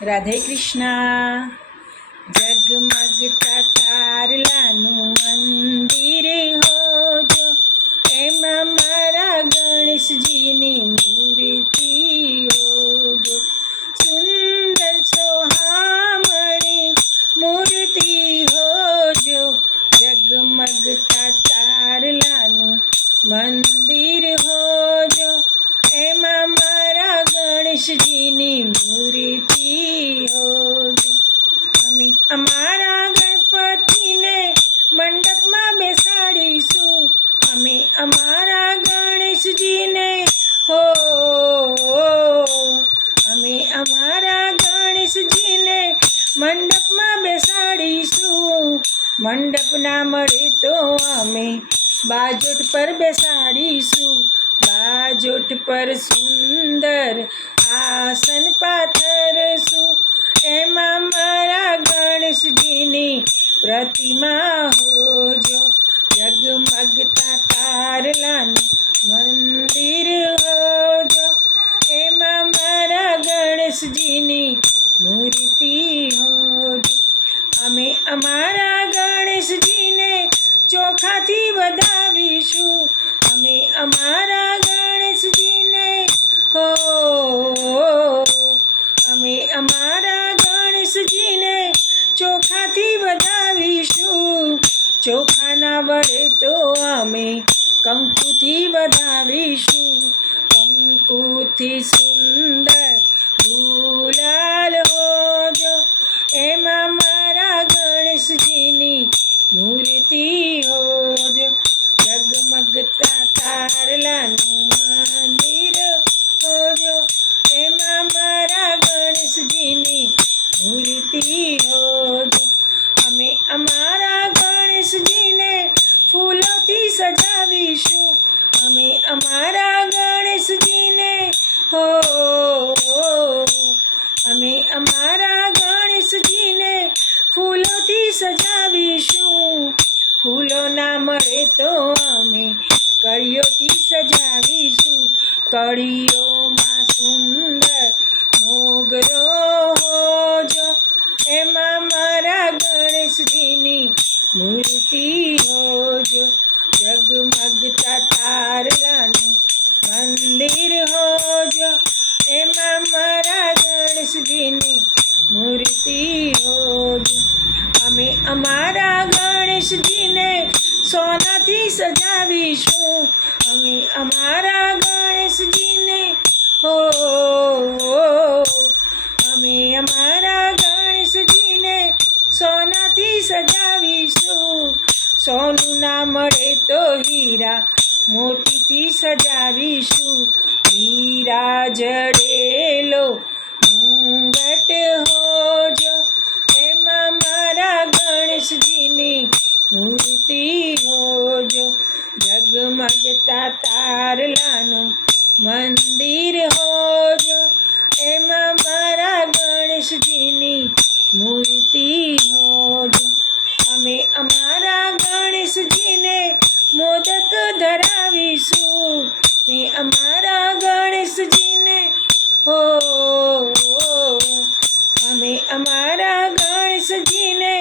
રાધે કૃષ્ણ. જગમગતા તારલાનું મંદિર હોજો, એમાં મારા ગણેશજીની મૂર્તિ હોજો. સુંદર સોહામણી મૂર્તિ હોજો, જગમગતા તારલાનું મંદિર હોજો, એમાં મારા ગણેશજીની મૂર્તિ હોજો. અમે અમારા ગણપતિને મંડપમાં બેસાડીશું, અમે અમારા ગણેશજીને હો અમે અમારા ગણેશજીને મંડપમાં બેસાડીશું. મંડપ ના મળે તો અમે બાજોટ પર બેસાડીશું, બાજોટ પર સુંદર આસન પાથરશું, એમાં મારા ગણેશજીની પ્રતિમા હોજો, જગમગતા તારલાનું મંદિર હોજો, એમાં મારા ગણેશજીની મૂર્તિ હોજો. અમે અમારા ગણેશજીને ચોખાથી વધાવીશું, અમે અમારા ગણેશજીને હો અમે અમારા ગણેશજીને ચોખાથી વધાવીશું. ચોખા ના વડે તો અમે કંકુથી વધાવીશું, કંકુથી સુંદર ગુલાલ હોજો, એમાં મારા ગણેશજીની મૂર્તિ હોજો, જગમગતા તારલાનું મંદિર હોજો, એમાં મારા ગણેશજીની મૂર્તિ હોજો. અમે અમારા ગણેશજીને ફૂલોથી સજાવીશું, અમે અમારા ગણેશજીને હો અમે અમારા ગણેશજીને ફૂલોથી સજાવીશું. ફૂલો ના મળે તો અમે કળીઓથી સજાવીશું, કળીઓમાં સુંદર મોગરો હોજો, એમાં મારા ગણેશજીની મૂર્તિ હોજો, જગમગતા તારલાનું મંદિર હોજો, એમાં મારા ગણેશજીની મૂર્તિ હોજો. અમે અમારા ગણેશજીને સોનાથી સજાવીશું, અમે અમારા ગણેશજીને હો અમે અમારા ગણેશજીને સોનાથી સજાવીશું. સોનું ના મળે તો હીરા મોતીથી સજાવીશું, હીરા જડેલો ઘૂંઘટ હોજો, એમાં મારા ગણેશજીની મૂર્તિ હોજો, જગમગતા તારલાનું મંદિર હોજો, એમાં મારા ગણેશજીની મૂર્તિ હોજો. અમે અમારા ગણેશજીને મોદક ધરાવીશું, અમે અમારા ગણેશજીને હો અમે અમારા ગણેશજીને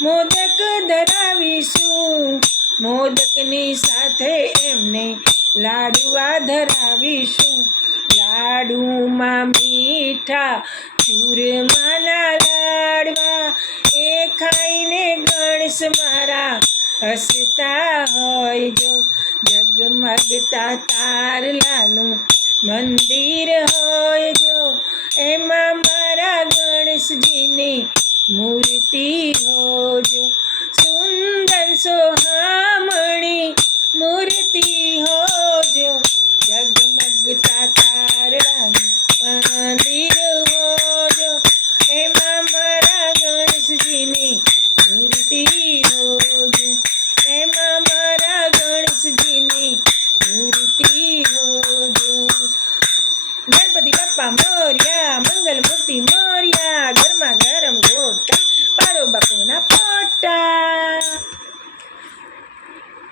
મોદક ધરાવીશું, મોદકની સાથે એમને લાડુઆ ધરાવીશું, લાડુમાં મીઠા ચૂરમાના લાડવા, એ ખાઈને ગણેશ મારા હસતા હોય જો, જગમગતા તારલાનું મંદિર હોય જો, એમાં મારા ગણેશજીની મૂર્તિ